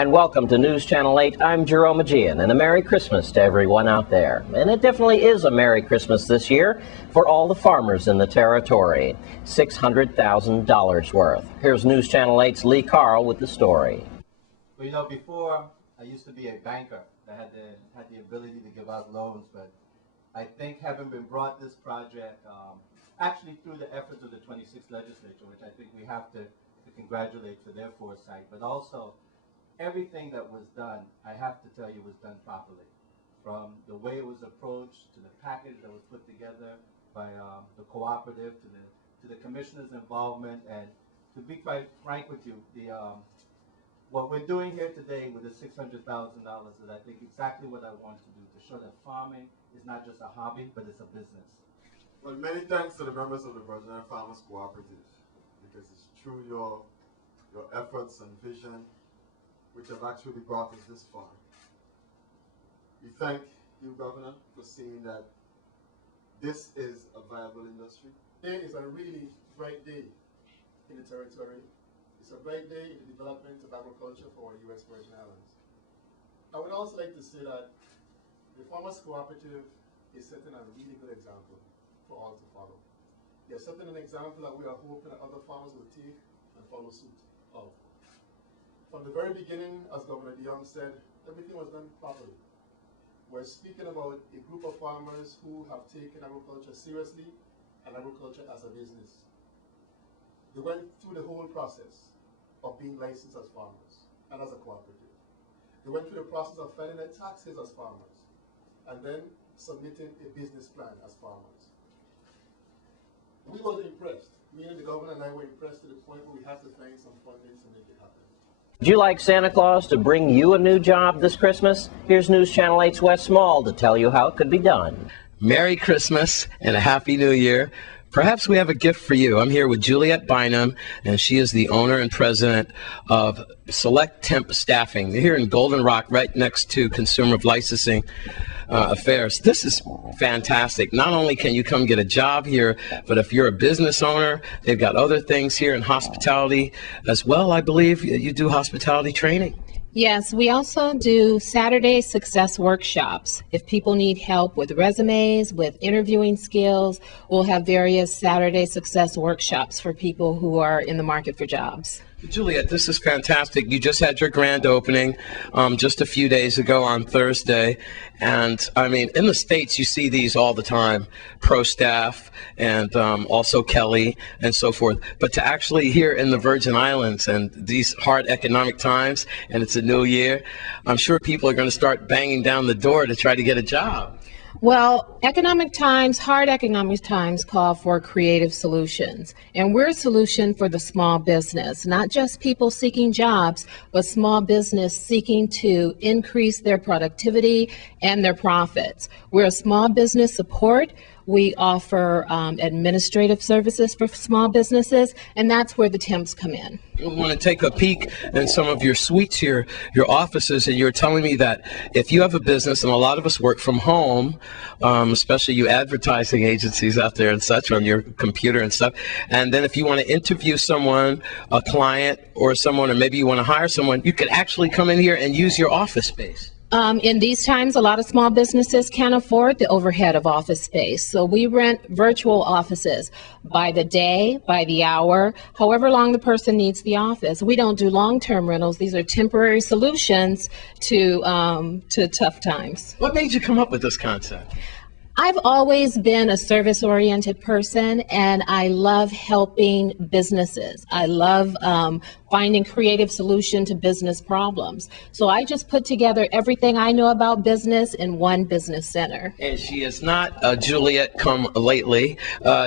And welcome to News Channel 8. I'm Jerome Aegean, and a Merry Christmas to everyone out there. And it definitely is a Merry Christmas this year for all the farmers in the territory. $600,000 worth. Here's News Channel 8's Lee Carl with the story. Well, you know, before I used to be a banker that had the ability to give out loans, but I think having been brought this project actually through the efforts of the 26th legislature, which I think we have to congratulate for their foresight, but also everything that was done, I have to tell you, was done properly. From the way it was approached, to the package that was put together by the cooperative, to the commissioner's involvement, and to be quite frank with you, what we're doing here today with the $600,000 is, I think, exactly what I want to do, to show that farming is not just a hobby, but it's a business. Well, many thanks to the members of the Virginia Farmers Cooperative, because it's through your efforts and vision which have actually brought us this far. We thank you, Governor, for seeing that this is a viable industry. Today is a really bright day in the territory. It's a bright day in the development of agriculture for our U.S. Virgin Islands. I would also like to say that the Farmers Cooperative is setting a really good example for all to follow. They are setting an example that we are hoping that other farmers will take and follow suit of. From the very beginning, as Governor DeYoung said, everything was done properly. We're speaking about a group of farmers who have taken agriculture seriously and agriculture as a business. They went through the whole process of being licensed as farmers and as a cooperative. They went through the process of filing their taxes as farmers and then submitting a business plan as farmers. We were impressed. Me and the governor and I were impressed to the point where we had to find some funding to make it happen. Would you like Santa Claus to bring you a new job this Christmas? Here's News Channel 8's Wes Small to tell you how it could be done. Merry Christmas and a Happy New Year. Perhaps we have a gift for you. I'm here with Juliet Bynum, and she is the owner and president of Select Temp Staffing. They're here in Golden Rock, right next to Consumer Licensing Affairs. This is fantastic. Not only can you come get a job here, but if you're a business owner, they've got other things here in hospitality as well. I believe you do hospitality training. Yes, we also do Saturday success workshops. If people need help with resumes, with interviewing skills, we'll have various Saturday success workshops for people who are in the market for jobs. Juliet, this is fantastic. You just had your grand opening just a few days ago on Thursday. And I mean, in the States, you see these all the time, Pro Staff and also Kelly and so forth. But to actually here in the Virgin Islands and these hard economic times, and it's a new year, I'm sure people are going to start banging down the door to try to get a job. Well, hard economic times call for creative solutions. And we're a solution for the small business, not just people seeking jobs, but small business seeking to increase their productivity and their profits. We're a small business support. We offer administrative services for small businesses, and that's where the temps come in. I want to take a peek in some of your suites here, your offices, and you're telling me that if you have a business, and a lot of us work from home, especially you advertising agencies out there and such on your computer and stuff, and then if you want to interview someone, a client or someone, or maybe you want to hire someone, you could actually come in here and use your office space. In these times, a lot of small businesses can't afford the overhead of office space. So we rent virtual offices by the day, by the hour, however long the person needs the office. We don't do long-term rentals. These are temporary solutions to tough times. What made you come up with this concept? I've always been a service-oriented person, and I love helping businesses. I love finding creative solutions to business problems. So I just put together everything I know about business in one business center. And she is not a Juliet come lately.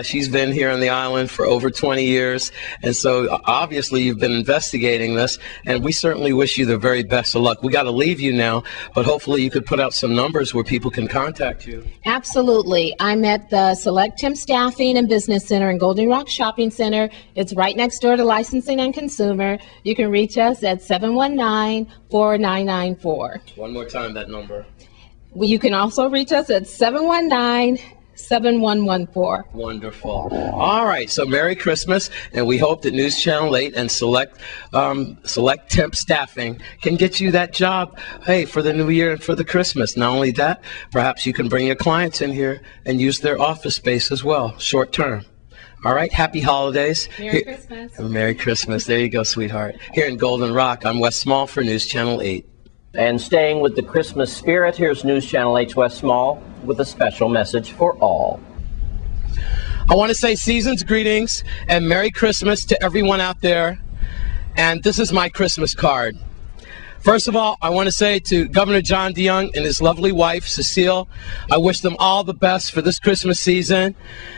She's been here on the island for over 20 years. And so obviously you've been investigating this, and we certainly wish you the very best of luck. We got to leave you now, but hopefully you could put out some numbers where people can contact you. Absolutely. I'm at the Select Temp Staffing and Business Center in Golden Rock Shopping Center. It's right next door to Licensing and Consumer. You can reach us at 719-4994. One more time, that number. You can also reach us at 7114. Wonderful. All right, so Merry Christmas, and we hope that News Channel 8 and Select Temp Staffing can get you that job, hey, for the new year and for the Christmas. Not only that, perhaps you can bring your clients in here and use their office space as well, short term. All right, happy holidays. Merry Christmas. Merry Christmas. There you go, sweetheart. Here in Golden Rock, I'm Wes Small for News Channel 8. And staying with the Christmas spirit, here's News Channel 8's Wes Small with a special message for all. I want to say season's greetings and Merry Christmas to everyone out there. And this is my Christmas card. First of all, I want to say to Governor John DeYoung and his lovely wife, Cecile, I wish them all the best for this Christmas season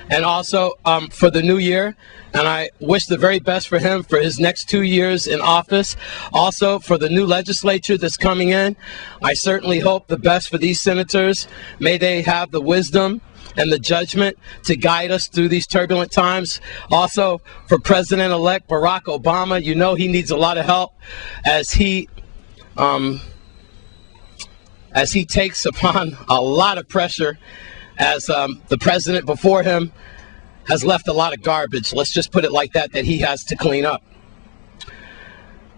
and also for the new year. And I wish the very best for him for his next 2 years in office. Also, for the new legislature that's coming in, I certainly hope the best for these senators. May they have the wisdom and the judgment to guide us through these turbulent times. Also, for President-elect Barack Obama, you know he needs a lot of help as he takes upon a lot of pressure as the president before him has left a lot of garbage, let's just put it like that, that he has to clean up.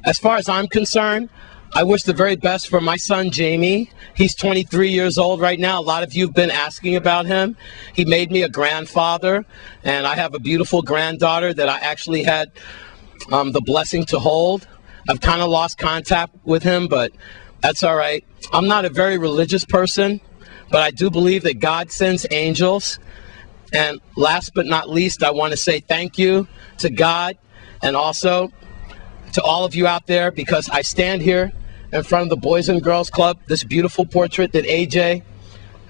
As far as I'm concerned, I wish the very best for my son, Jamie. He's 23 years old right now. A lot of you have been asking about him. He made me a grandfather, and I have a beautiful granddaughter that I actually had the blessing to hold. I've kind of lost contact with him, but that's all right. I'm not a very religious person, but I do believe that God sends angels. And last but not least, I want to say thank you to God and also to all of you out there, because I stand here in front of the Boys and Girls Club, this beautiful portrait that AJ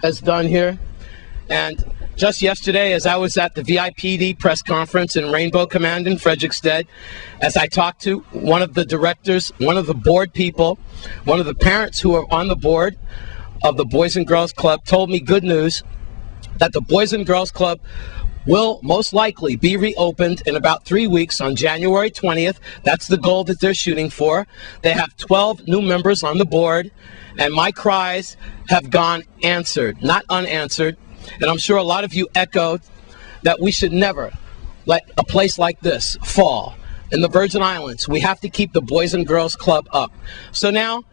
has done here. And just yesterday, as I was at the VIPD press conference in Rainbow Command in Frederickstead, as I talked to one of the directors, one of the board people, one of the parents who are on the board of the Boys and Girls Club, told me good news that the Boys and Girls Club will most likely be reopened in about 3 weeks on January 20th. That's the goal that they're shooting for. They have 12 new members on the board, and my cries have gone answered, not unanswered. And I'm sure a lot of you echoed that we should never let a place like this fall. In the Virgin Islands, we have to keep the Boys and Girls Club up. So now,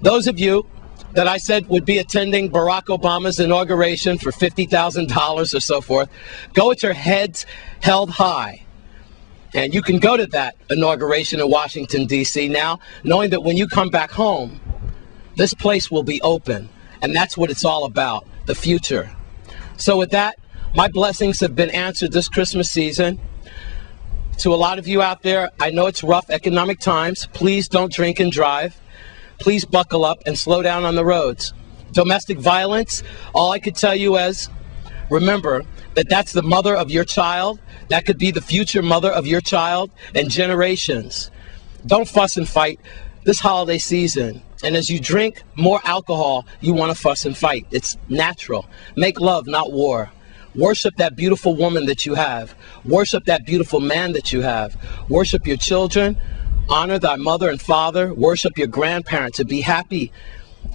those of you that I said would be attending Barack Obama's inauguration for $50,000 or so forth, go with your heads held high. And you can go to that inauguration in Washington, D.C. now, knowing that when you come back home, this place will be open. And that's what it's all about, the future. So with that, my blessings have been answered this Christmas season. To a lot of you out there, I know it's rough economic times. Please don't drink and drive. Please buckle up and slow down on the roads. Domestic violence, all I could tell you is, remember that that's the mother of your child. That could be the future mother of your child and generations. Don't fuss and fight this holiday season. And as you drink more alcohol, you want to fuss and fight. It's natural. Make love, not war. Worship that beautiful woman that you have. Worship that beautiful man that you have. Worship your children. Honor thy mother and father. Worship your grandparents and be happy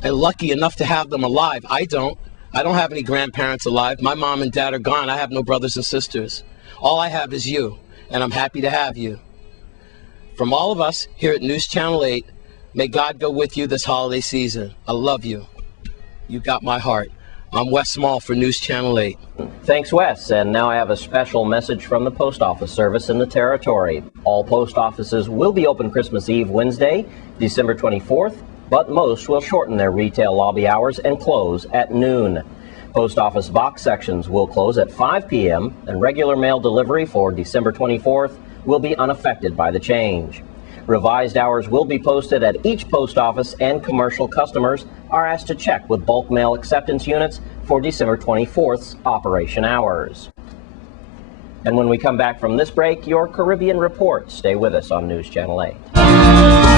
and lucky enough to have them alive. I don't have any grandparents alive. My mom and dad are gone. I have no brothers and sisters. All I have is you, and I'm happy to have you. From all of us here at News Channel 8, may God go with you this holiday season. I love you. You got my heart. I'm Wes Small for News Channel 8. Thanks, Wes. And now I have a special message from the Post Office Service in the territory. All post offices will be open Christmas Eve, Wednesday, December 24th, but most will shorten their retail lobby hours and close at noon. Post office box sections will close at 5 p.m. and regular mail delivery for December 24th will be unaffected by the change. Revised hours will be posted at each post office, and commercial customers are asked to check with bulk mail acceptance units for December 24th's operation hours. And when we come back from this break, your Caribbean Report. Stay with us on News Channel 8.